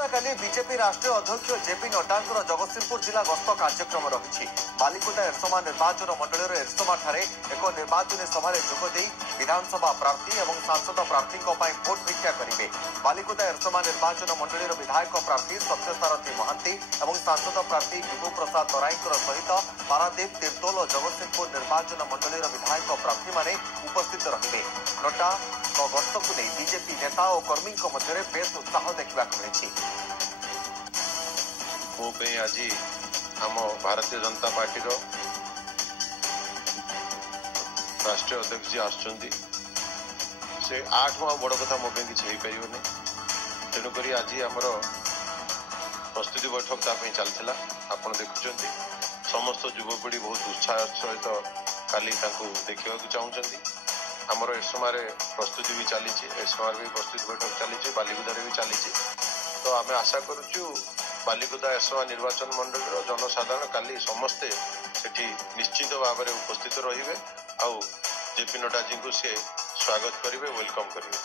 आसंताकाली BJP राष्ट्रीय अध्यक्ष JP Nadda Jagatsinghpur जिला गस्त कार्यक्रम रही बालिकुदा एरसमा निर्वाचन मंडल एरसमा एक निर्वाचन सभा जोगदे विधानसभा प्रार्थी और सांसद प्रार्थी भोट भिक्षा करेंगे। बालिकुदा एरसमा निर्वाचन मंडल विधायक प्रार्थी सत्यसारथी महांती और सांसद प्रार्थी विभु प्रसाद तराई सहित पारादीप तिर्तोल और जगतसिंहपुर निर्वाचन मंडल विधायक प्रार्थी माने उपस्थित रहे। नड्डा गस्त को नहीं बीजेपी नेता और कर्मी मध्य बेस उत्साह देखा मिली। आज आम भारतीय जनता पार्टी राष्ट्रीय अध्यक्ष जी आसुच्चंदी से 8 बड़ कथा मो किसी तेणुक आज आमर प्रस्तुति बैठक चलता आपड़ देखुं समस्त युवपीढ़ी बहुत उत्साह सहित काली देखा चाहूँगी। आमर एरसमार प्रस्तुति भी चली एरसमार भी प्रस्तुति बैठक चली बालिकुदारे भी चली। तो आम आशा करुचु बालिकुदा एरसमा निर्वाचन मंडल जनसाधारण काली समस्ते सेठी निश्चित भाव में उपस्थित रहिबे आउ जेपी नड्डा जी को से स्वागत करेंगे वेलकम करेंगे।